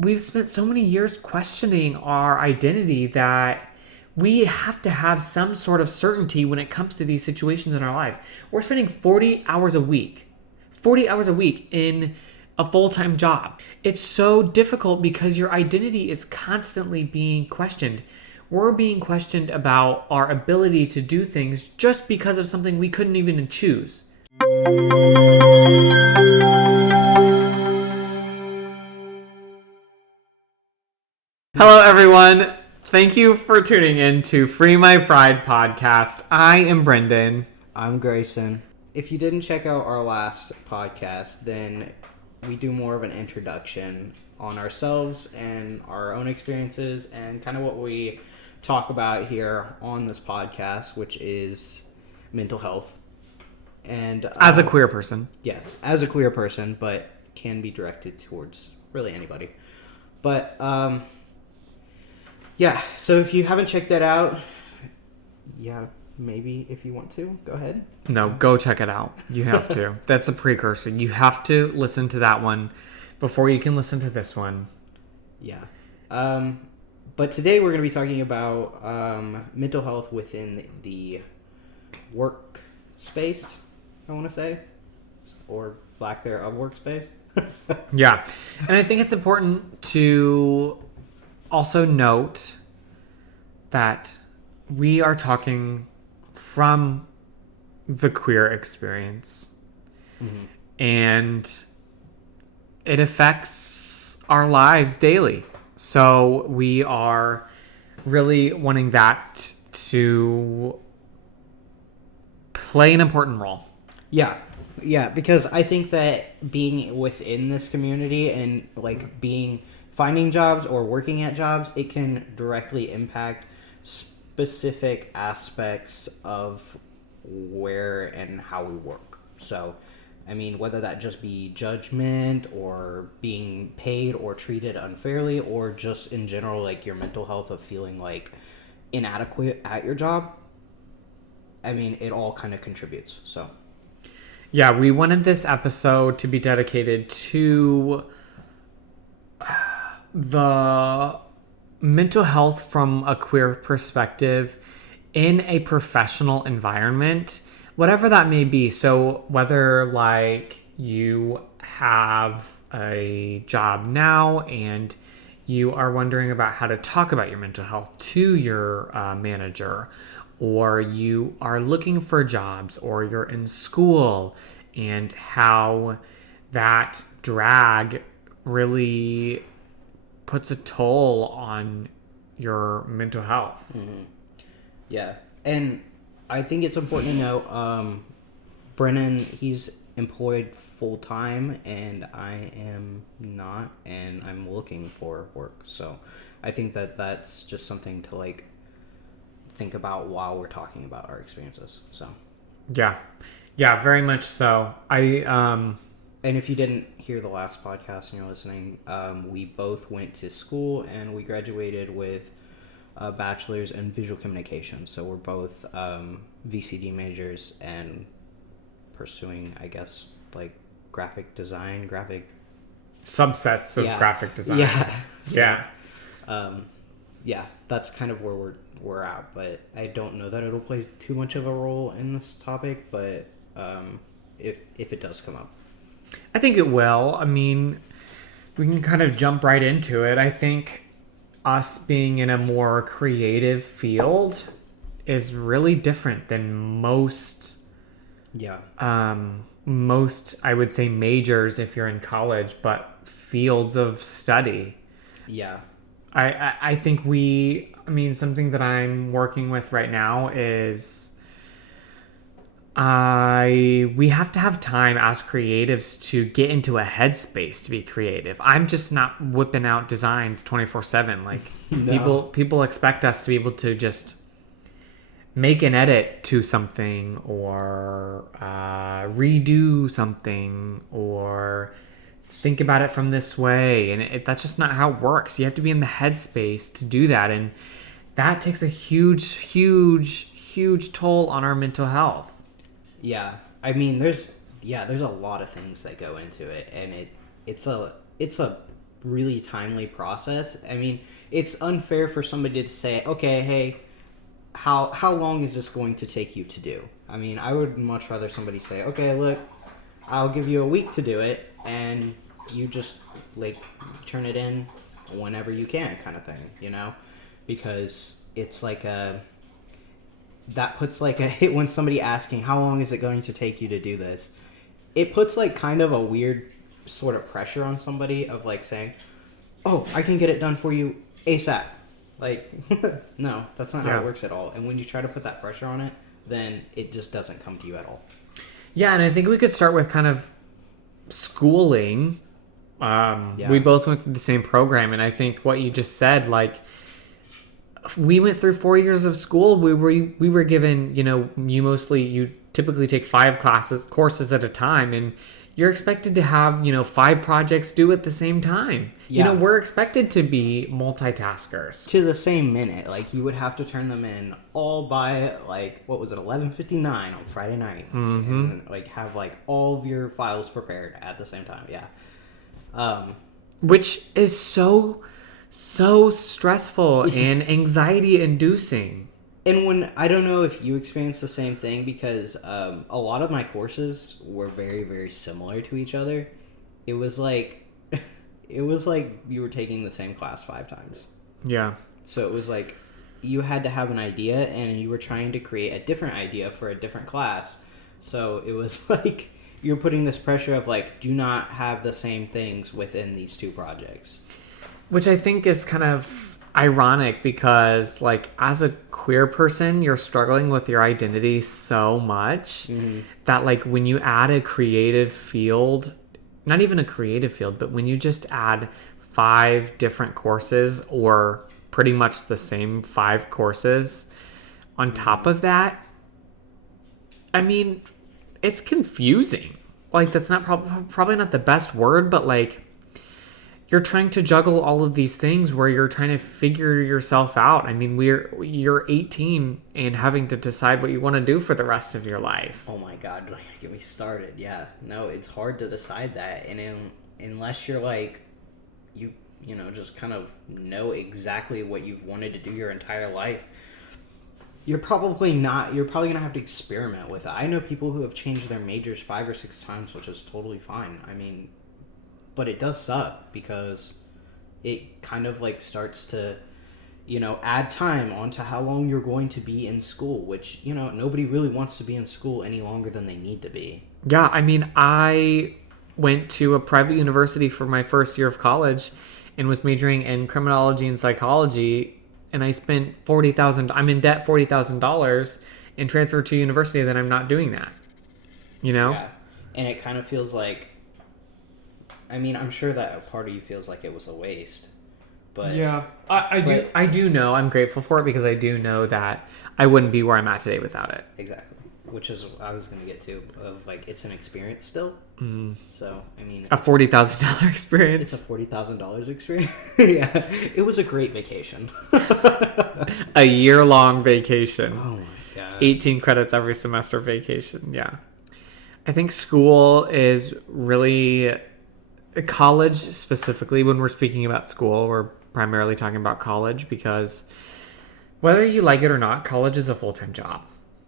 we've spent so many years questioning our identity that we have to have some sort of certainty when it comes to these situations in our life. We're spending 40 hours a week in a full-time job. It's so difficult because your identity is constantly being questioned. We're being questioned about our ability to do things just because of something we couldn't even choose. Hello, everyone. Thank you for tuning in to Free My Pride podcast. I am Brendan. I'm Greyson. If you didn't check out our last podcast, then we do more of an introduction on ourselves and our own experiences and kind of what we talk about here on this podcast, which is mental health. And As a queer person. Yes, as a queer person, but can be directed towards really anybody. But, yeah, so if you haven't checked that out, yeah, maybe if you want to, go ahead. No, go check it out. You have to. That's a precursor. You have to listen to that one before you can listen to this one. Yeah. But today we're going to be talking about mental health within the work space, I want to say, or lack thereof workspace. Yeah. And I think it's important to also note that we are talking from the queer experience. Mm-hmm. And it affects our lives daily. So we are really wanting that to play an important role. Yeah, because I think that being within this community and finding jobs or working at jobs, it can directly impact specific aspects of where and how we work. So, I mean, whether that just be judgment or being paid or treated unfairly, or just in general, like your mental health of feeling like inadequate at your job, I mean, it all kind of contributes. So, yeah, we wanted this episode to be dedicated to the mental health from a queer perspective in a professional environment, whatever that may be. So whether like you have a job now and you are wondering about how to talk about your mental health to your manager, or you are looking for jobs, or you're in school, and how that drag really puts a toll on your mental health. Mm-hmm. Yeah, and I think it's important to know, Brennan, he's employed full-time, and I am not, and I'm looking for work. So I think that that's just something to, think about while we're talking about our experiences. So yeah, very much so. And if you didn't hear the last podcast and you're listening, we both went to school and we graduated with a bachelor's in visual communication. So we're both VCD majors and pursuing, I guess, graphic design, subsets of graphic design. Yeah. So, yeah, that's kind of where we're at. But I don't know that it'll play too much of a role in this topic. But if it does come up. I think it will. I mean, we can kind of jump right into it. I think us being in a more creative field is really different than most, I would say, majors if you're in college, but fields of study. Yeah. I think something that I'm working with right now is we have to have time as creatives to get into a headspace to be creative. I'm just not whipping out designs 24/7. No. People expect us to be able to just make an edit to something, or redo something, or think about it from this way, and that's just not how it works. You have to be in the headspace to do that, and that takes a huge toll on our mental health. Yeah, I mean, there's a lot of things that go into it, and it's a really timely process. I mean, it's unfair for somebody to say, okay, hey, how long is this going to take you to do? I mean, I would much rather somebody say, okay, look, I'll give you a week to do it, and you just like turn it in whenever you can, kind of thing, you know? Because it's like that puts like when somebody asking how long is it going to take you to do this, it puts like kind of a weird sort of pressure on somebody of like saying, oh, I can get it done for you ASAP. Like, no, that's not how it works at all. And when you try to put that pressure on it, then it just doesn't come to you at all. Yeah, and I think we could start with kind of schooling. We both went through the same program, and I think what you just said, like, we went through 4 years of school. We were given, you typically take 5 courses at a time, and you're expected to have, 5 projects due at the same time. Yeah. We're expected to be multitaskers. To the same minute. Like, you would have to turn them in all by, like, what was it, 11:59 on Friday night. Mm-hmm. And, like, have, like, all of your files prepared at the same time. Yeah. Which is so stressful and anxiety inducing. And I don't know if you experienced the same thing, because a lot of my courses were very, very similar to each other. It was like you were taking the same class 5 times. Yeah. So it was like you had to have an idea, and you were trying to create a different idea for a different class. So it was like you're putting this pressure of like, do not have the same things within these 2 projects. Which I think is kind of ironic, because like as a queer person, you're struggling with your identity so much that like when you add a creative field, not even a creative field, but when you just add 5 different courses, or pretty much the same 5 courses on top of that, I mean, it's confusing. Like, that's not probably not the best word, but like, you're trying to juggle all of these things where you're trying to figure yourself out. I mean, you're 18 and having to decide what you want to do for the rest of your life. Oh my God, don't get me started. Yeah, no, it's hard to decide that, and unless you're like, you just kind of know exactly what you've wanted to do your entire life, you're probably gonna have to experiment with it. I know people who have changed their majors 5 or 6 times, which is totally fine. I mean, but it does suck, because it kind of like starts to, add time onto how long you're going to be in school, which, nobody really wants to be in school any longer than they need to be. Yeah, I mean, I went to a private university for my first year of college and was majoring in criminology and psychology, and I spent I'm in debt $40,000 and transferred to university, then I'm not doing that. Yeah. And it kind of feels like, I mean, I'm sure that a part of you feels like it was a waste, but yeah, I do know I'm grateful for it, because I do know that I wouldn't be where I'm at today without it. Exactly, which is I was going to get to, of like, it's an experience still. So I mean, a $40,000 experience. It's a $40,000 experience. Yeah, it was a great vacation. A year-long vacation. Oh my God. 18 credits every semester vacation. Yeah, I think school is really. College specifically, when we're speaking about school, we're primarily talking about college, because whether you like it or not, college is a full-time job.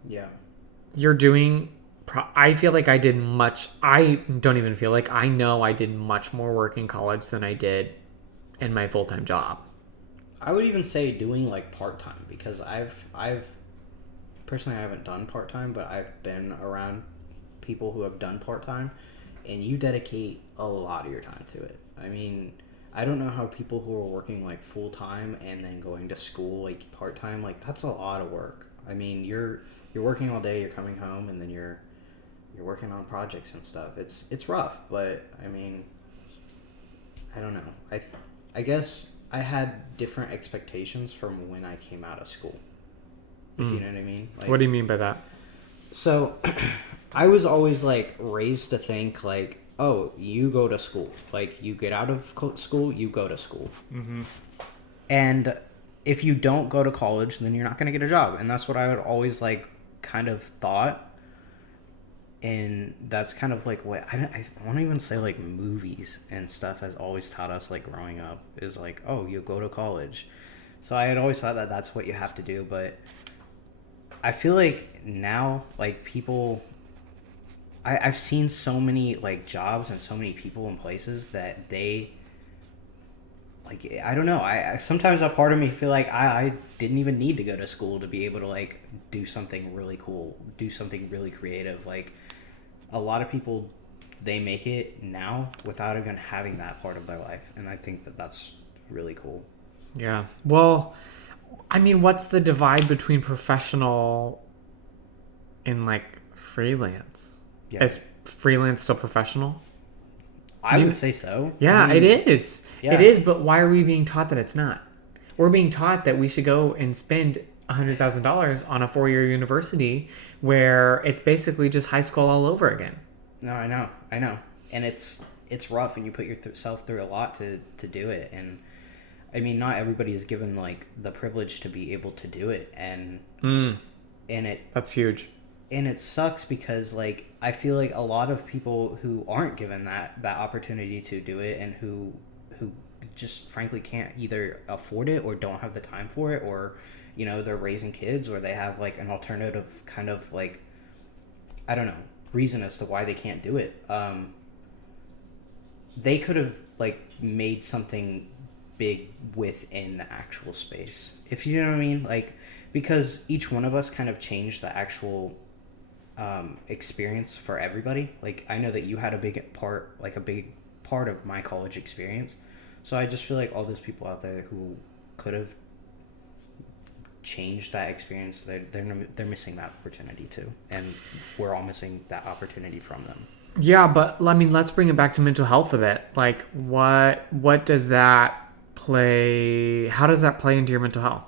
Yeah. You're doing, I feel like I don't even feel like, I know I did much more work in college than I did in my full-time job. I would even say doing like part-time, because I've personally, I haven't done part-time, but I've been around people who have done part-time, and you dedicate a lot of your time to it. I mean, I don't know how people who are working like full-time and then going to school like part-time, like that's a lot of work. I mean, you're working all day, you're coming home, and then you're working on projects and stuff. It's rough, but I mean, I don't know. I guess I had different expectations from when I came out of school. If you know what I mean? Like, what do you mean by that? So, I was always like raised to think like, oh, you go to school. Like, you get out of school, you go to school. Mm-hmm. And if you don't go to college, then you're not going to get a job. And that's what I would always like kind of thought. And that's kind of like what I want to even say, like movies and stuff has always taught us, like growing up, is like, oh, you go to college. So I had always thought that that's what you have to do, but I feel like now, like people, I've seen so many like jobs and so many people in places that they, like, I don't know. I sometimes a part of me feel like I didn't even need to go to school to be able to like do something really cool, do something really creative. Like a lot of people, they make it now without even having that part of their life, and I think that that's really cool. Yeah. Well, I mean, what's the divide between professional and like freelance? Yeah, Is freelance still professional? I Do would you, say so. yeah, I it mean, is. yeah. It is, but why are we being taught that it's not? We're being taught that we should go and spend $100,000 on a 4-year university where it's basically just high school all over again. No, I know, and it's rough, and you put yourself through a lot to do it, and I mean, not everybody is given like the privilege to be able to do it, Mm, and it that's huge. and it sucks because like I feel like a lot of people who aren't given that opportunity to do it, and who just frankly can't either afford it or don't have the time for it, or they're raising kids, or they have like an alternative kind of like, I don't know, reason as to why they can't do it. They could have like made something big within the actual space, if you know what I mean, like, because each one of us kind of changed the actual experience for everybody. Like I know that you had a big part of my college experience, so I just feel like all those people out there who could have changed that experience, they're missing that opportunity too, and we're all missing that opportunity from them. Yeah, but I mean, let's bring it back to mental health a bit. Like, what does that play? How does that play into your mental health?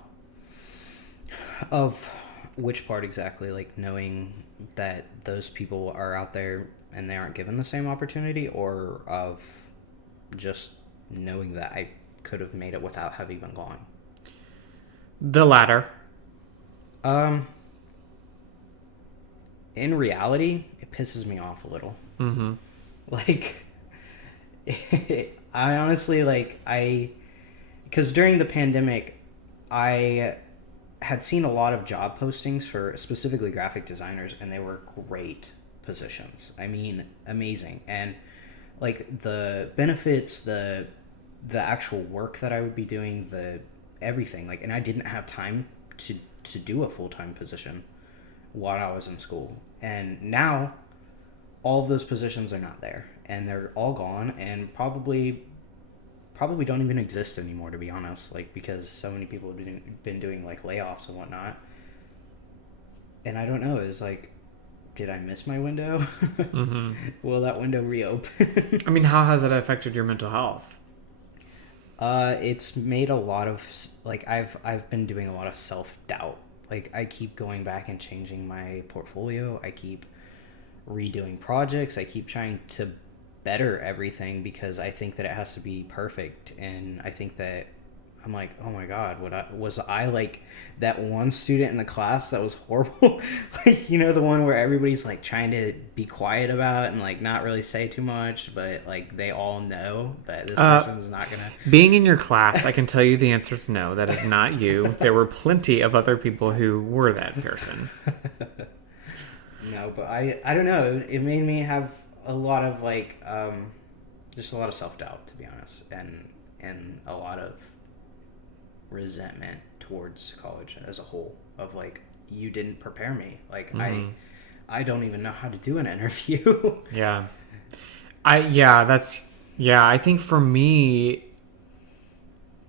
Of which part exactly? Like knowing that those people are out there and they aren't given the same opportunity, or of just knowing that I could have made it without have even gone? The latter. Um, in reality, it pisses me off a little. Mm-hmm. Like, I honestly, because during the pandemic, I had seen a lot of job postings for specifically graphic designers, and they were great positions. I mean, amazing. And like the benefits, the actual work that I would be doing, the everything, like, and I didn't have time to do a full-time position while I was in school. And now all of those positions are not there, and they're all gone, and probably don't even exist anymore, to be honest, like, because so many people have been doing like layoffs and whatnot. And I don't know, is like, did I miss my window? Mm-hmm. Will that window reopen? I mean, how has it affected your mental health? It's made a lot of, like, I've been doing a lot of self-doubt. Like, I keep going back and changing my portfolio. I keep redoing projects. I keep trying to better everything because I think that it has to be perfect. And I think that I'm like, oh my God, was I like that one student in the class that was horrible? Like, the one where everybody's like trying to be quiet about and like not really say too much, but like they all know that this person's not gonna. Being in your class, I can tell you the answer is no. That is not you. There were plenty of other people who were that person. No, but I don't know. It made me have a lot of like just a lot of self-doubt, to be honest, and a lot of resentment towards college as a whole, of like, you didn't prepare me, like, mm-hmm. I don't even know how to do an interview. I think for me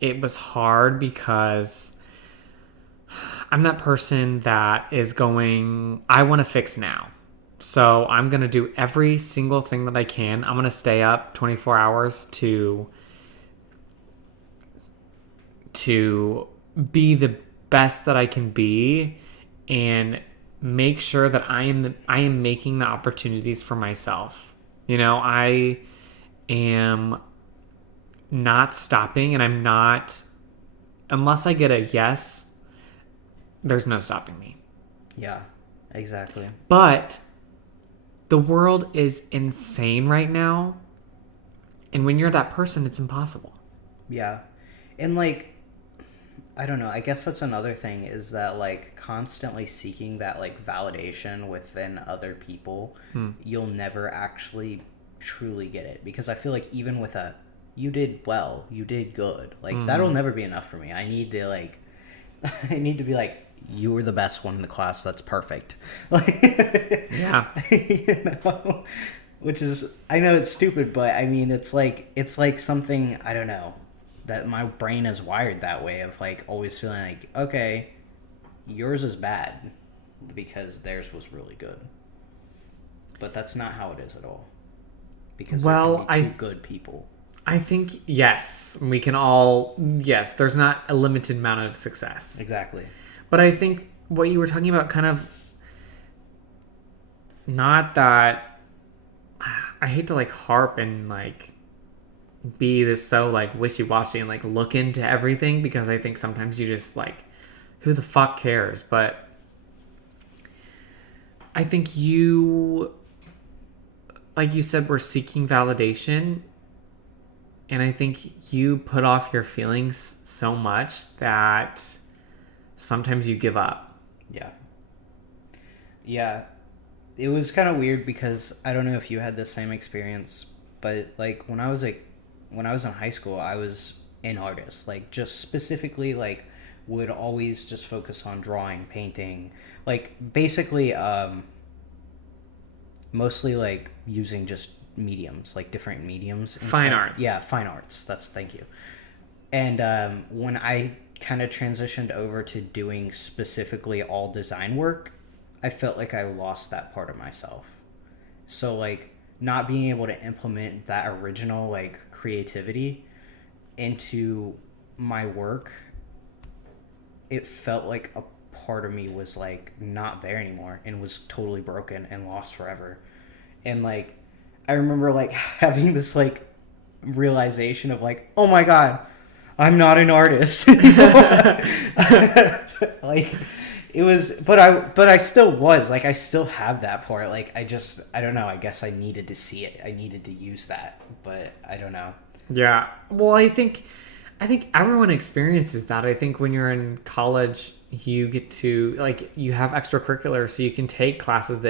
it was hard because I'm that person that is going, I want to fix now. So I'm going to do every single thing that I can. I'm going to stay up 24 hours to be the best that I can be, and make sure that I am making the opportunities for myself. I am not stopping, and I'm not, unless I get a yes, there's no stopping me. Yeah, exactly. But The world is insane right now. And when you're that person, it's impossible. Yeah. And like, I don't know, I guess that's another thing is that like constantly seeking that like validation within other people, you'll never actually truly get it. Because I feel like even with a you did well, you did good, like that'll never be enough for me. I need to like I need to be like, you were the best one in the class, that's perfect. Like Yeah. you know? Which is, I know it's stupid, but I mean it's like something, I don't know, that my brain is wired that way of like always feeling like, okay, yours is bad because theirs was really good. But that's not how it is at all. Because there can be two good people. I think, yes, we can all, yes, there's not a limited amount of success. Exactly. But I think what you were talking about kind of, not that, I hate to like harp and like be this so like wishy-washy and like look into everything, because I think sometimes you just like, who the fuck cares? But I think you, like you said, we're seeking validation. And I think you put off your feelings so much that sometimes you give up. Yeah. Yeah. It was kind of weird because I don't know if you had the same experience, but like when I was in high school, I was an artist, like just specifically like would always just focus on drawing, painting, like basically mostly like using just mediums, like different mediums. Fine arts. Yeah, fine arts. Thank you. And when I kind of transitioned over to doing specifically all design work, I felt like I lost that part of myself. So like not being able to implement that original like creativity into my work, it felt like a part of me was like not there anymore and was totally broken and lost forever. And like I remember like having this like realization of like, oh my god, I'm not an artist. Like it was, but I still was like, I still have that part. Like I don't know, I guess I needed to see it, I needed to use that, but I don't know. Yeah. Well, I think everyone experiences that. I think when you're in college, you get to like, you have extracurriculars, so you can take courses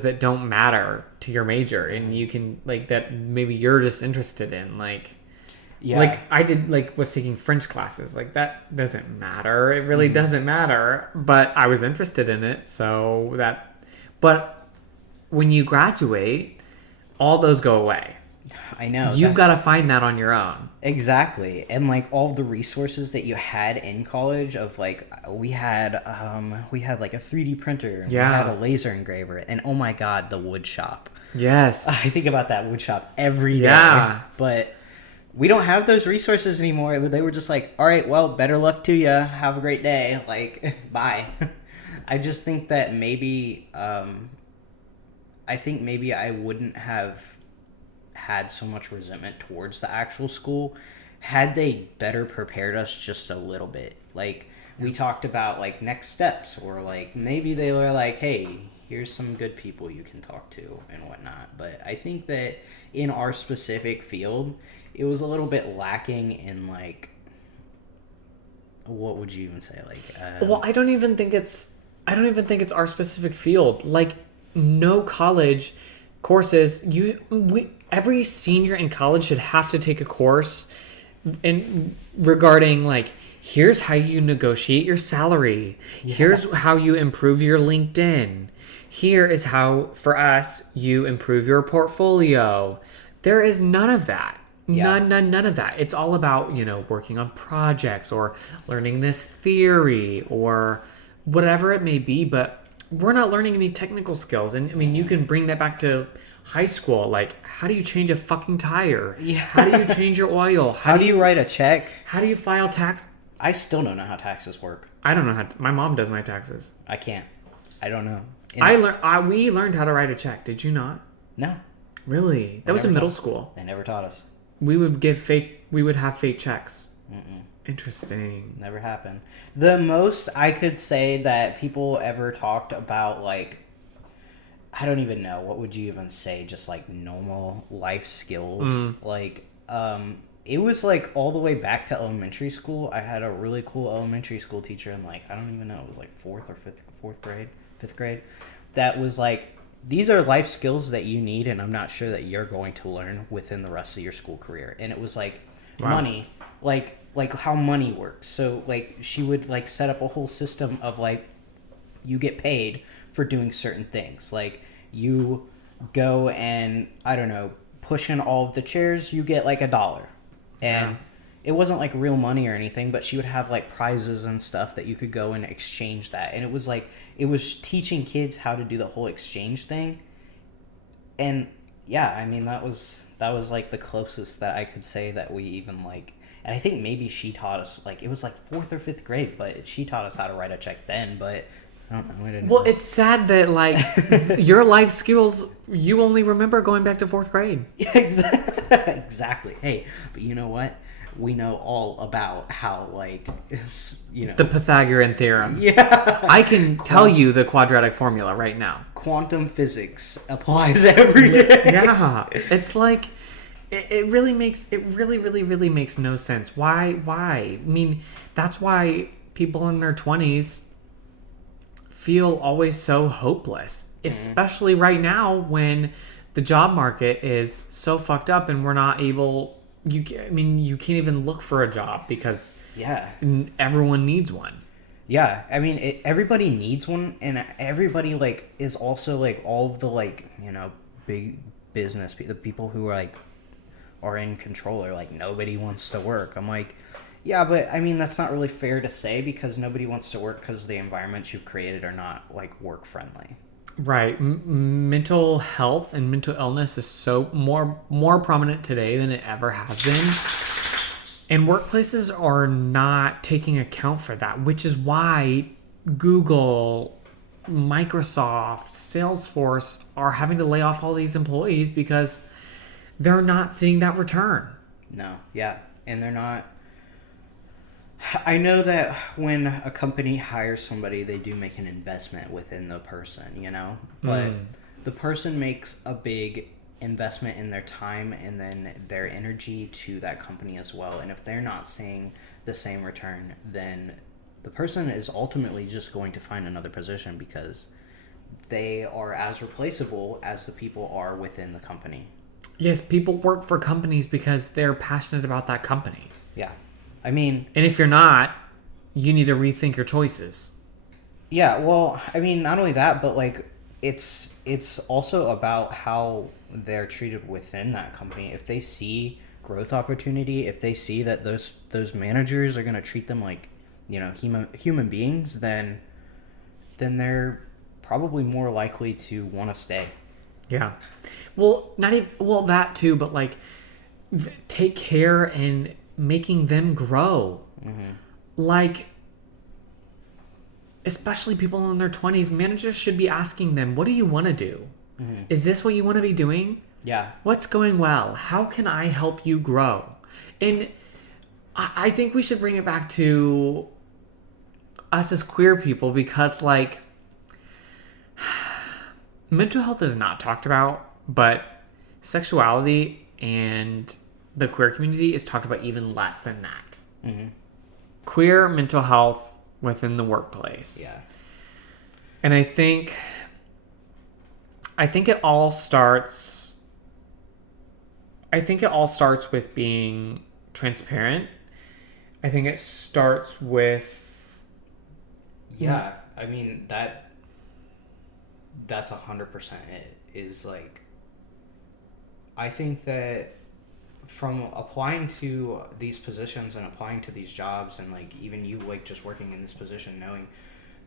that don't matter to your major, and you can like that maybe you're just interested in, like, yeah, like I did, like was taking French classes, like that doesn't matter, it really doesn't matter, but I was interested in it, so that. But when you graduate, all those go away. I know. You've got to find that on your own. Exactly. And like all the resources that you had in college of like, we had like a 3D printer, and yeah, we had a laser engraver, and oh my god, the wood shop. Yes. I think about that wood shop every day. Yeah. But we don't have those resources anymore. They were just like, all right, well, better luck to you. Have a great day. Like, bye. I just think that maybe I wouldn't have had so much resentment towards the actual school had they better prepared us just a little bit. Like we talked about like next steps, or like maybe they were like, hey, here's some good people you can talk to and whatnot. But I think that in our specific field, it was a little bit lacking in like, what would you even say, like well, I don't even think it's our specific field. Like no college courses, every senior in college should have to take a course regarding like, here's how you negotiate your salary. Yeah. Here's how you improve your LinkedIn. Here is how, for us, you improve your portfolio. There is none of that. Yeah. None of that. It's all about, working on projects or learning this theory or whatever it may be, but we're not learning any technical skills. And I mean, you can bring that back to high school. Like, how do you change a fucking tire? Yeah. How do you change your oil? How do you write a check? How do you file tax? I still don't know how taxes work. I don't know my mom does my taxes. I can't. I don't know. We learned how to write a check. Did you not? No. Really? That was in middle school. They never taught us. We would have fake checks. Mm-mm. Interesting. Never happened. The most I could say that people ever talked about, like, I don't even know, what would you even say, just like normal life skills. Like it was like all the way back to elementary school. I had a really cool elementary school teacher in, like, I don't even know, it was like fifth grade, that was like, these are life skills that you need, and I'm not sure that you're going to learn within the rest of your school career. And it was like, Wow. money, like how money works. So like she would like set up a whole system of like, you get paid for doing certain things. Like you go and, I don't know, push in all of the chairs, you get like $1. And Yeah. it wasn't like real money or anything, but she would have like prizes and stuff that you could go and exchange that. And it was like, it was teaching kids how to do the whole exchange thing. And yeah, I mean, that was like the closest that I could say that we even like. And I think maybe she taught us, like, it was like 4th or 5th grade, but she taught us how to write a check then. But I don't know, I didn't Well, know. it's sad that like your life skills you only remember going back to 4th grade. Yeah, exactly. Hey, but you know what? We know all about how, like, The Pythagorean theorem. yeah, I can tell you the quadratic formula right now. quantum physics applies every day. Yeah, it's like it really really makes no sense. Why? I mean, that's why people in their 20s feel always so hopeless, especially right now when the job market is so fucked up and we're not able. You can't even look for a job because Yeah. everyone needs one. Yeah, I mean, everybody needs one, and everybody, like, is also, like, all of the, like, big business, the people who are, like, are in control are, like, nobody wants to work. I'm like, yeah, but, I mean, that's not really fair to say, because nobody wants to work because the environments you've created are not, like, work-friendly. Right. Mental health and mental illness is so more prominent today than it ever has been. And workplaces are not taking account for that, which is why Google, Microsoft, Salesforce are having to lay off all these employees because they're not seeing that return. No, yeah, and they're not. I know that when a company hires somebody, they do make an investment within the person, but the person makes a big investment in their time and then their energy to that company as well. And if they're not seeing the same return, then the person is ultimately just going to find another position because they are as replaceable as the people are within the company. Yes, people work for companies because they're passionate about that company. Yeah. I mean, And if you're not, you need to rethink your choices. yeah, well, I mean, not only that, but like it's also about how they're treated within that company. If they see growth opportunity, if they see that those managers are going to treat them like, human beings, then they're probably more likely to want to stay. Yeah. Well, not even that too, but like take care in making them grow. Like, especially people in their 20s, managers should be asking them, what do you want to do? Is this what you want to be doing? Yeah. What's going well? How can I help you grow? And I think we should bring it back to us as queer people because, like, mental health is not talked about, but sexuality and the queer community is talked about even less than that. Queer mental health within the workplace. Yeah. And I think it all starts with being transparent. I think it starts with Yeah. I mean, that's 100% it. Is like, I think that from applying to these positions and applying to these jobs, and like even you, like, just working in this position, knowing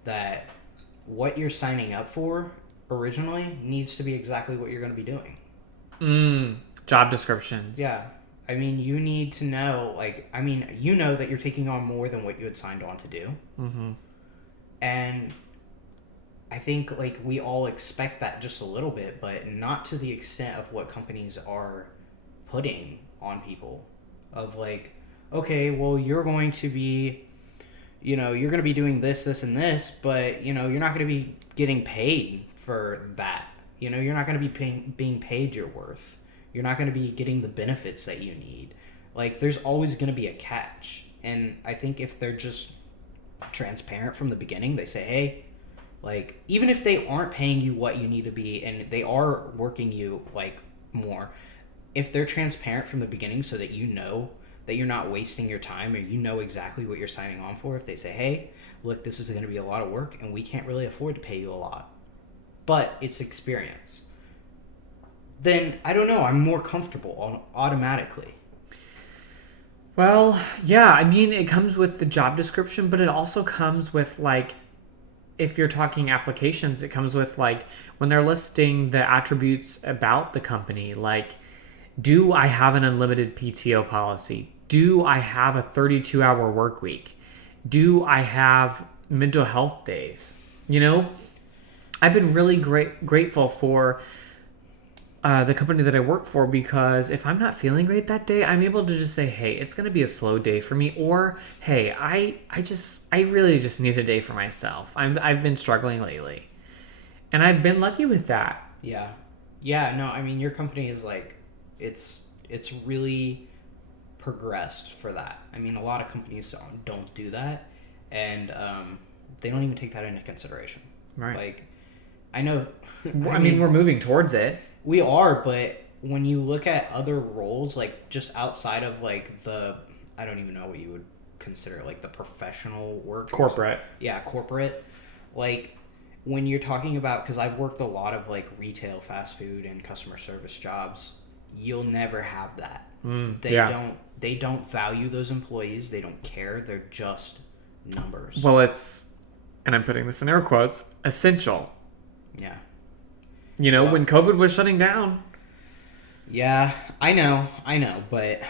that what you're signing up for originally needs to be exactly what you're going to be doing. Job descriptions. Yeah. I mean, you need to know, like, that you're taking on more than what you had signed on to do. And I think, like, we all expect that just a little bit, but not to the extent of what companies are putting on people. Of, like, okay, well, you're going to be, you're going to be doing this, this, and this, but, you're not going to be getting paid for that. You know, you're not going to be being paid your worth. You're not going to be getting the benefits that you need. Like, there's always going to be a catch. And I think if they're just transparent from the beginning, they say, hey, like, even if they aren't paying you what you need to be and they are working you, like, more, if they're transparent from the beginning so that you know that you're not wasting your time or you know exactly what you're signing on for, if they say, hey, look, this is going to be a lot of work and we can't really afford to pay you a lot, but it's experience, then I don't know, I'm more comfortable automatically. Well, yeah, I mean, it comes with the job description, but it also comes with, like, if you're talking applications, it comes with, like, when they're listing the attributes about the company, like, do I have an unlimited PTO policy? Do I have a 32-hour work week? Do I have mental health days? You know, I've been really grateful for the company that I work for, because if I'm not feeling great that day, I'm able to just say, hey, it's going to be a slow day for me, or hey, I really just need a day for myself. I've been struggling lately, and I've been lucky with that. Yeah, no, I mean, your company is like, it's really progressed for that. I mean, a lot of companies don't do that, and they don't even take that into consideration. Right. Like, I know. I mean, we're moving towards it. We are, but when you look at other roles, like, just outside of, like, I don't even know what you would consider, like, the professional work. Corporate. Yeah, corporate. Like, when you're talking about, because I've worked a lot of, like, retail, fast food, and customer service jobs, you'll never have that. They don't value those employees. They don't care. They're just numbers. Well, it's, and I'm putting this in air quotes, essential. Yeah. You know, when COVID was shutting down. Yeah, I know, but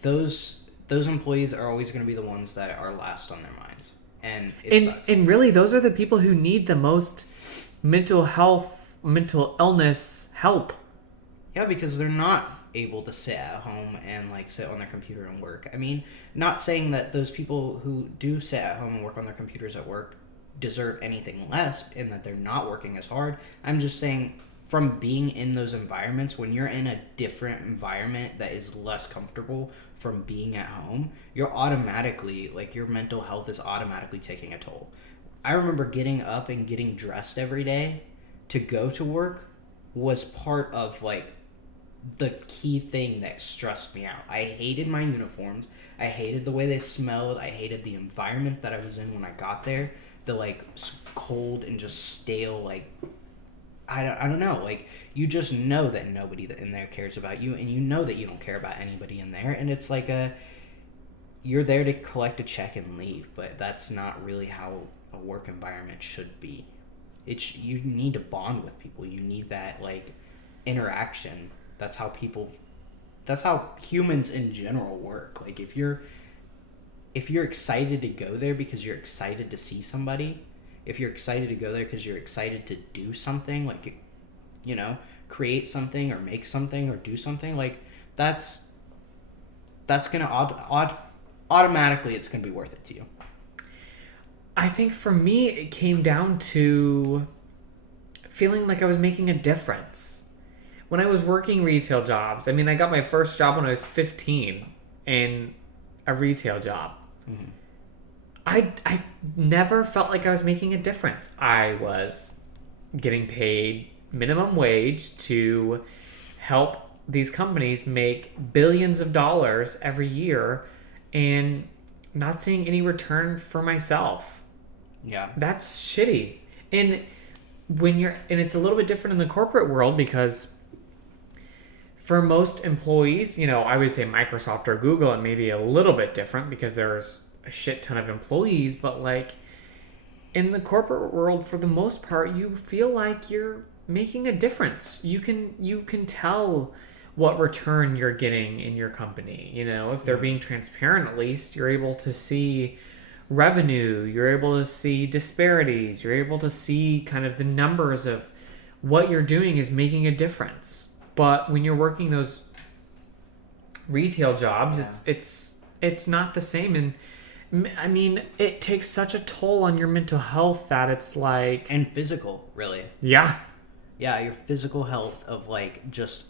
those employees are always going to be the ones that are last on their minds, and it sucks. And really, those are the people who need the most mental illness help. Yeah, because they're not able to sit at home and, like, sit on their computer and work. I mean, not saying that those people who do sit at home and work on their computers at work deserve anything less and that they're not working as hard. I'm just saying, from being in those environments, when you're in a different environment that is less comfortable from being at home, you're automatically, like, your mental health is automatically taking a toll. I remember getting up and getting dressed every day to go to work was part of, like, the key thing that stressed me out. I hated my uniforms. I hated the way they smelled. I hated the environment that I was in when I got there. The, like, cold and just stale, like, I don't know, like, you just know that nobody in there cares about you, and you know that you don't care about anybody in there, and it's like you're there to collect a check and leave, but that's not really how a work environment should be. You need to bond with people. You need that, like, interaction. That's how humans in general work. Like, if you're excited to go there because you're excited to see somebody, if you're excited to go there because you're excited to do something, like, you know, create something or make something or do something, like, that's gonna automatically, it's gonna be worth it to you. I think for me, it came down to feeling like I was making a difference. When I was working retail jobs, I mean, I got my first job when I was 15 in a retail job. Mm-hmm. I never felt like I was making a difference. I was getting paid minimum wage to help these companies make billions of dollars every year and not seeing any return for myself. Yeah. That's shitty. And it's a little bit different in the corporate world, because for most employees, you know, I would say Microsoft or Google, it may be a little bit different because there's a shit ton of employees, but, like, in the corporate world, for the most part, you feel like you're making a difference. You can tell what return you're getting in your company. You know, if they're being transparent, at least you're able to see revenue, you're able to see disparities, you're able to see kind of the numbers of what you're doing is making a difference. But when you're working those retail jobs, it's not the same. And I mean, it takes such a toll on your mental health that it's like... And physical, really. Yeah. Yeah, your physical health of like just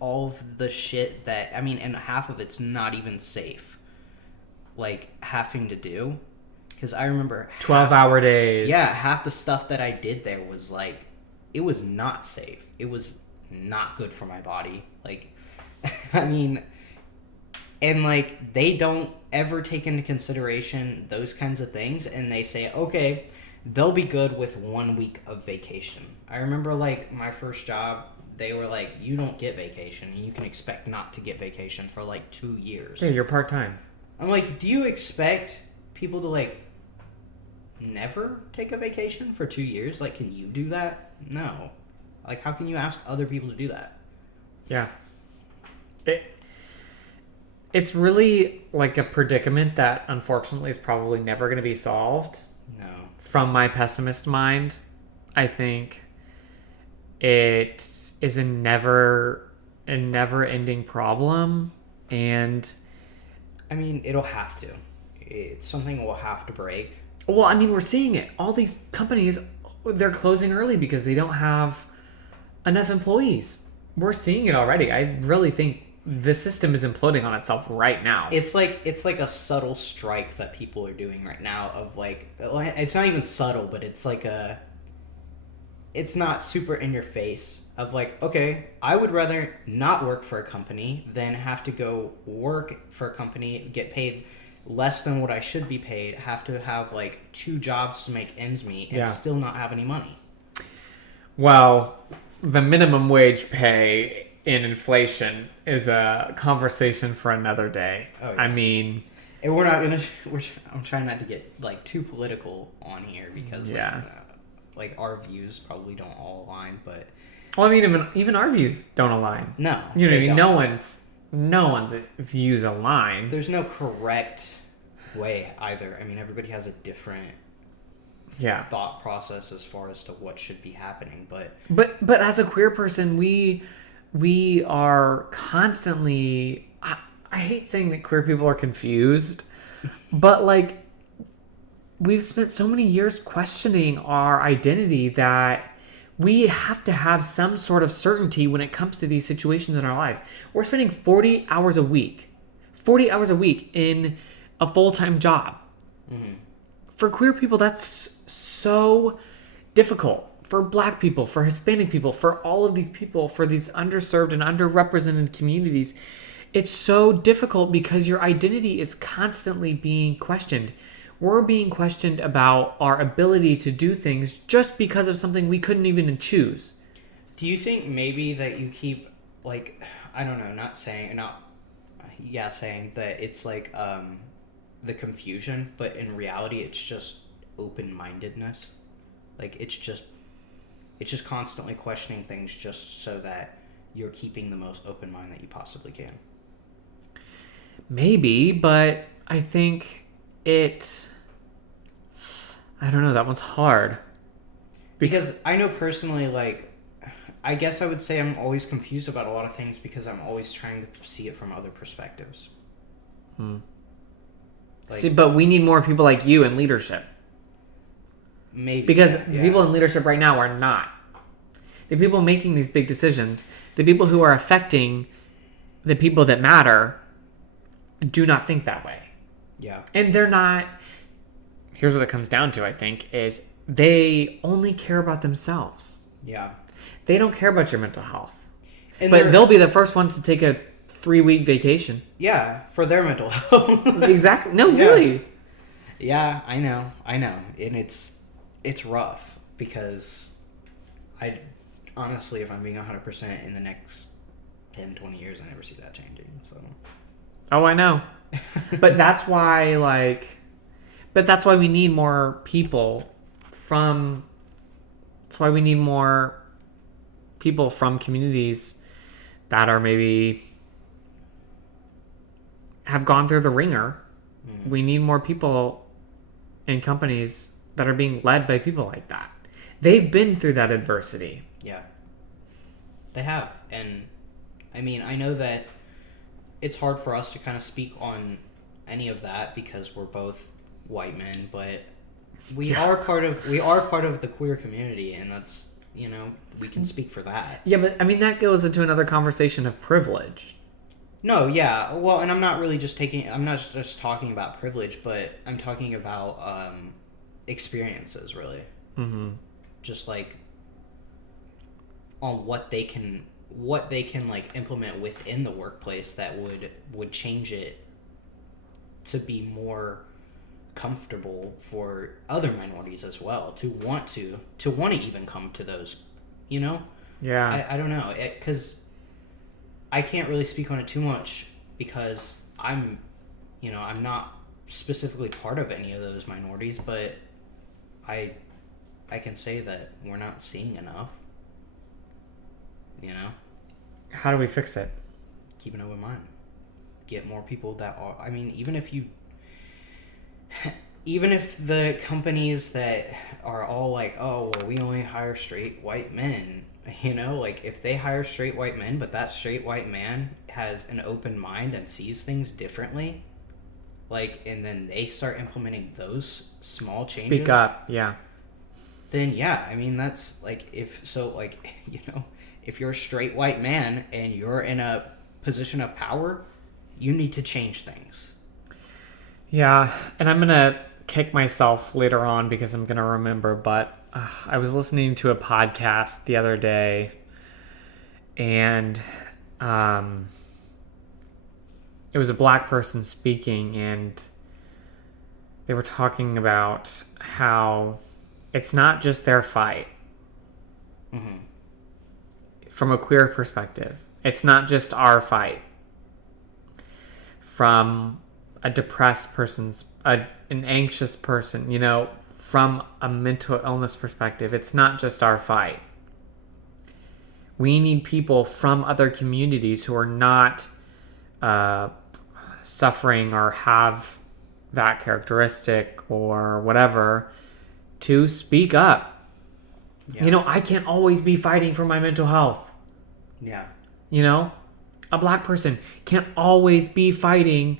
all of the shit that, I mean, and half of it's not even safe, like having to do. Because I remember 12-hour days. Yeah, half the stuff that I did there was like, it was not safe. It was not good for my body. Like, I mean, and like they don't ever take into consideration those kinds of things, and they say, okay, they'll be good with 1 week of vacation. I remember like my first job, they were like, you don't get vacation, and you can expect not to get vacation for like 2 years. Yeah, you're part-time. I'm like, do you expect people to like never take a vacation for 2 years? Like, can you do that? No. Like, how can you ask other people to do that? Yeah. It's really like a predicament that unfortunately is probably never going to be solved. No. From my pessimist mind, I think it is a never-ending problem, and I mean, it'll have to. It's something we'll have to break. well, I mean, we're seeing it. All these companies, they're closing early because they don't have enough employees. We're seeing it already. I really think the system is imploding on itself right now. It's like a subtle strike that people are doing right now of like, it's not even subtle, but it's like it's not super in your face of like, okay, I would rather not work for a company than have to go work for a company, get paid less than what I should be paid, have to have like 2 jobs to make ends meet, and still not have any money. Well, the minimum wage pay in inflation is a conversation for another day. Oh, yeah. I mean, and we're not gonna. I'm trying not to get like too political on here because like our views probably don't all align. But well, I mean, even our views don't align. No, you know, what I mean? No one's views align. There's no correct way either. I mean, everybody has a different thought process as far as to what should be happening. But as a queer person, we are constantly. I hate saying that queer people are confused, but like we've spent so many years questioning our identity that we have to have some sort of certainty when it comes to these situations in our life. We're spending 40 hours a week in a full-time job. Mm-hmm. For queer people, that's so difficult. For Black people, for Hispanic people, for all of these people, for these underserved and underrepresented communities, it's so difficult because your identity is constantly being questioned. We're being questioned about our ability to do things just because of something we couldn't even choose. Do you think maybe that you keep, like, I don't know, saying that it's like the confusion, but in reality it's just open-mindedness? Like, it's just constantly questioning things just so that you're keeping the most open mind that you possibly can. Maybe, but I think I don't know, that one's hard. Because I know personally, like, I guess I would say I'm always confused about a lot of things because I'm always trying to see it from other perspectives. See, but we need more people like you in leadership. Maybe. Because the people in leadership right now are not. The people making these big decisions, the people who are affecting the people that matter, do not think that way. Yeah. And they're not... Here's what it comes down to, I think, is they only care about themselves. Yeah. They don't care about your mental health. But they'll be the first ones to take a 3-week vacation. Yeah, for their mental health. Exactly. No, really. Yeah, I know. And it's rough because I honestly, if I'm being 100%, in the next 10, 20 years, I never see that changing. So. Oh, I know. But that's why we need more people from communities that are maybe have gone through the ringer. Mm. We need more people in companies that are being led by people like that. They've been through that adversity. Yeah. They have. And I mean, I know that it's hard for us to kind of speak on any of that because we're both white men, but we are part of the queer community, and that's we can speak for that. Yeah, but I mean, that goes into another conversation of privilege. No, yeah. Well, and I'm not just talking about privilege, but I'm talking about experiences, really. Mm-hmm. Just like on what they can like implement within the workplace that would change it to be more comfortable for other minorities as well to want to even come to those, Yeah. I don't know, because I can't really speak on it too much because I'm not specifically part of any of those minorities, but I can say that we're not seeing enough. How do we fix it? Keep an open mind. Get more people that are. I mean, even if the companies that are all like, oh, well, we only hire straight white men, like if they hire straight white men, but that straight white man has an open mind and sees things differently, like, and then they start implementing those small changes. Speak up, yeah. Then yeah, I mean that's like if you're a straight white man and you're in a position of power, you need to change things. Yeah, and I'm going to kick myself later on because I'm going to remember, but I was listening to a podcast the other day, and it was a black person speaking, and they were talking about how it's not just their fight. Mm-hmm. From a queer perspective, it's not just our fight. From a depressed person's, an anxious person, from a mental illness perspective, it's not just our fight. We need people from other communities who are not suffering or have that characteristic or whatever to speak up. Yeah. I can't always be fighting for my mental health. Yeah. A black person can't always be fighting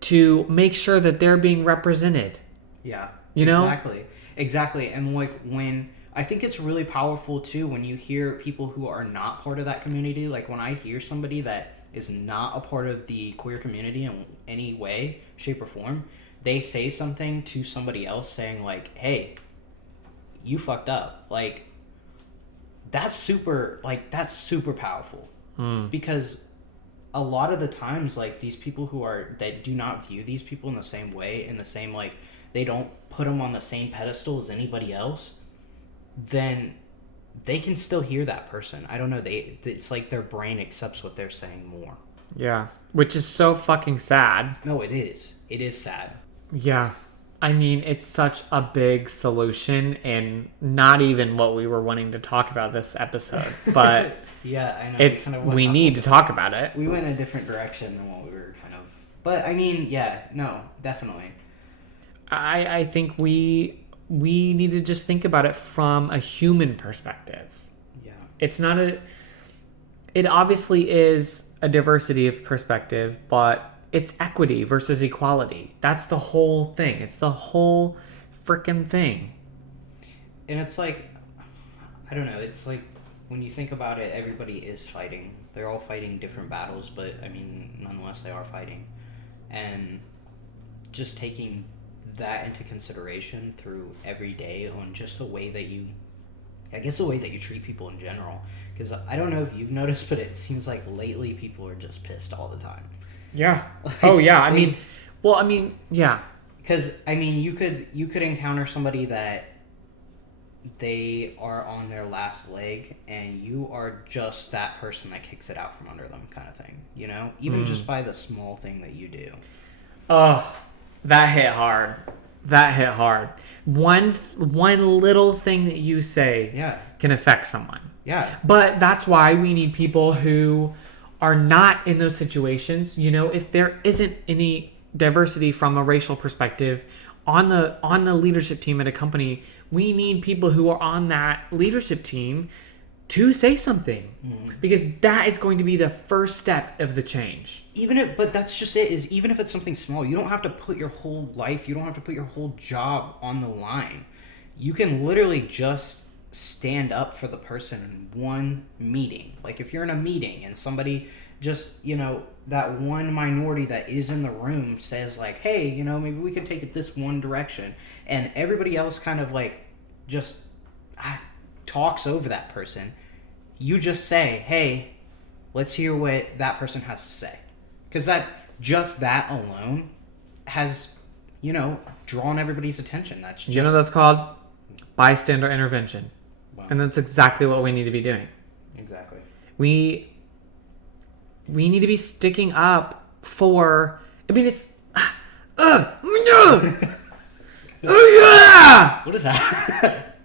to make sure that they're being represented. Yeah. Exactly. Exactly. And like when I think it's really powerful too when you hear people who are not part of that community. Like when I hear somebody that is not a part of the queer community in any way, shape, or form, they say something to somebody else saying like, hey, you fucked up. Like that's super powerful. Because a lot of the times, like these people that do not view these people in the same way, in the same, like they don't put them on the same pedestal as anybody else, then they can still hear that person. I don't know. It's like their brain accepts what they're saying more. Yeah. Which is so fucking sad. No, it is. It is sad. Yeah. I mean, it's such a big solution and not even what we were wanting to talk about this episode, but yeah, I know. We need to talk about it. We went a different direction than what we were but I mean, yeah, no, definitely. I think we need to just think about it from a human perspective. Yeah. It obviously is a diversity of perspective, but it's equity versus equality. That's the whole thing. It's the whole freaking thing. And it's like, I don't know, it's like when you think about it, everybody is fighting. They're all fighting different battles, but I mean, nonetheless, they are fighting. And just taking that into consideration through every day on just the way that you treat people in general. Because I don't know if you've noticed, but it seems like lately people are just pissed all the time. Yeah. Oh yeah. I mean, yeah. Because I mean, you could encounter somebody that they are on their last leg, and you are just that person that kicks it out from under them, kind of thing. Even just by the small thing that you do. Oh, that hit hard. One little thing that you say can affect someone. Yeah. But that's why we need people who are not in those situations. If there isn't any diversity from a racial perspective on the leadership team at a company, we need people who are on that leadership team to say something, because that is going to be the first step of the change. But that's just it, is even if it's something small, you don't have to put your whole life, you don't have to put your whole job on the line. You can literally just stand up for the person in one meeting. Like if you're in a meeting and somebody just, that one minority that is in the room says like, hey, maybe we could take it this one direction, and everybody else kind of like just talks over that person, you just say, hey, let's hear what that person has to say. Because that alone has, drawn everybody's attention. That's just... that's called bystander intervention. Wow. And that's exactly what we need to be doing. Exactly. We need to be sticking up for... I mean, it's... What is that?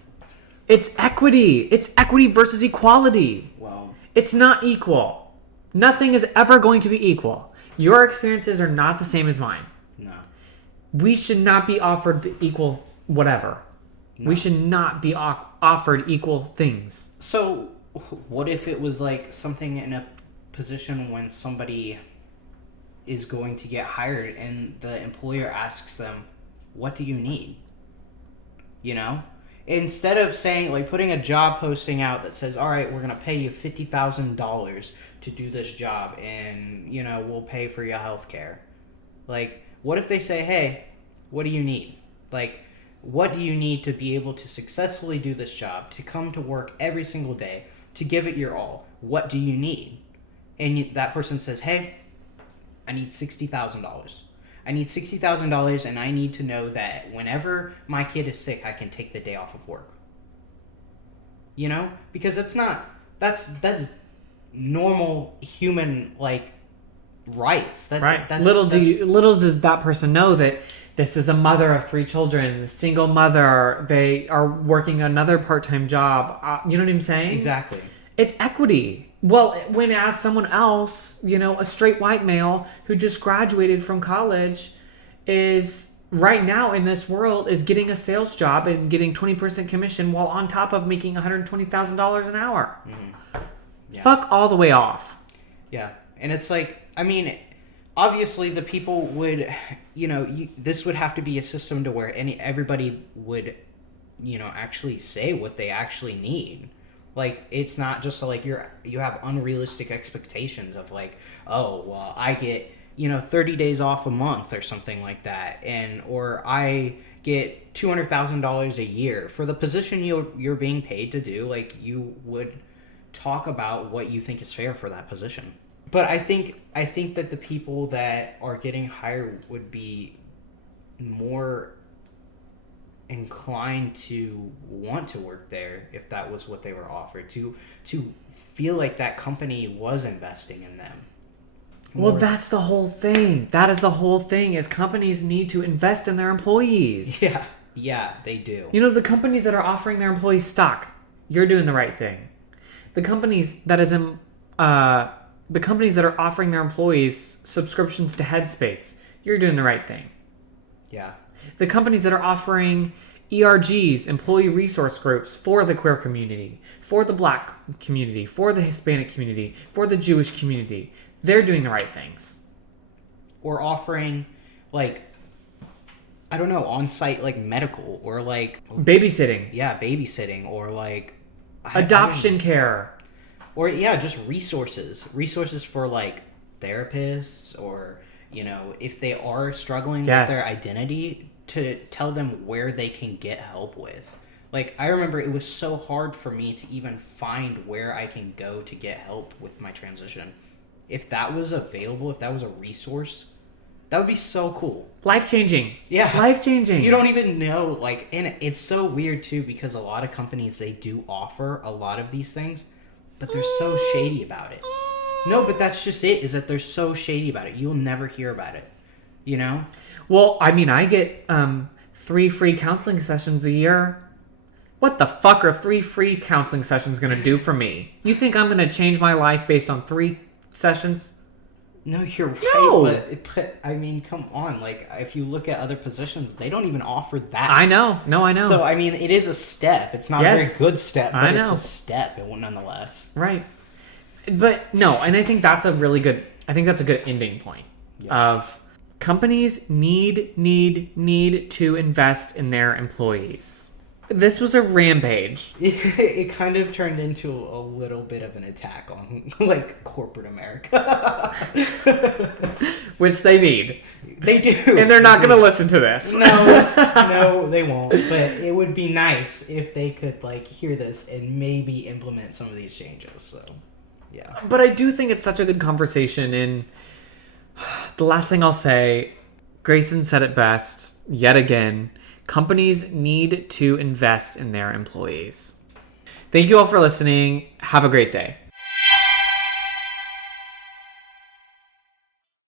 It's equity. It's equity versus equality. Well, it's not equal. Nothing is ever going to be equal. Your experiences are not the same as mine. No. We should not be offered the equal whatever. No. We should not be offered equal things. So, what if it was like something in a position when somebody is going to get hired and the employer asks them, what do you need? Instead of saying, like, putting a job posting out that says, all right, we're going to pay you $50,000 to do this job and, we'll pay for your health care. Like, what if they say, hey, what do you need? Like, what do you need to be able to successfully do this job, to come to work every single day, to give it your all? What do you need? And that person says, hey, I need $60,000. I need $60,000, and I need to know that whenever my kid is sick, I can take the day off of work. Because that's normal human, like, rights. That's right. Little does that person know that this is a mother of 3 children, a single mother. They are working another part-time job. You know what I'm saying? Exactly. It's equity. Well, when as someone else, a straight white male who just graduated from college is right now in this world is getting a sales job and getting 20% commission while on top of making $120,000 an hour. Mm-hmm. Yeah. Fuck all the way off. Yeah. And it's like, I mean, obviously the people would, this would have to be a system to where everybody would, actually say what they actually need. Like, it's not just like you have unrealistic expectations of like, oh, well, I get, 30 days off a month or something like that. Or I get $200,000 a year for the position you're being paid to do. Like, you would talk about what you think is fair for that position. But I think that the people that are getting hired would be more inclined to want to work there if that was what they were offered, to feel like that company was investing in them. Well, that's the whole thing. That is the whole thing, is companies need to invest in their employees. Yeah, they do. The companies that are offering their employees stock, you're doing the right thing. The companies that are offering their employees subscriptions to Headspace, you're doing the right thing. Yeah. The companies that are offering ERGs, employee resource groups, for the queer community, for the Black community, for the Hispanic community, for the Jewish community, they're doing the right things. Or offering, like, I don't know, on-site, like, medical, or, like... babysitting. Yeah, babysitting, or, like... adoption care. Or, yeah, just resources. Resources for, like, therapists, or, if they are struggling with their identity, to tell them where they can get help with. Like, I remember it was so hard for me to even find where I can go to get help with my transition. If that was available, if that was a resource, that would be so cool. Life-changing. Yeah. Life-changing. You don't even know, like, and it's so weird, too, because a lot of companies, they do offer a lot of these things, but they're so shady about it. No, but that's just it, is that they're so shady about it. You'll never hear about it, Well, I mean, I get 3 free counseling sessions a year. What the fuck are 3 free counseling sessions going to do for me? You think I'm going to change my life based on 3 sessions? No, you're right. No. But I mean, come on. Like, if you look at other positions, they don't even offer that. I know. No, I know. So, I mean, it is a step. It's not a very good step, but it's a step nonetheless. Right. But no, and I think that's a good ending point of companies need to invest in their employees. This was a rampage. It kind of turned into a little bit of an attack on like corporate America. Which they need. They do. And they're not going to listen to this. No, they won't. But it would be nice if they could like hear this and maybe implement some of these changes. So, yeah. But I do think it's such a good conversation. And the last thing I'll say, Greyson said it best yet again. Companies need to invest in their employees. Thank you all for listening. Have a great day.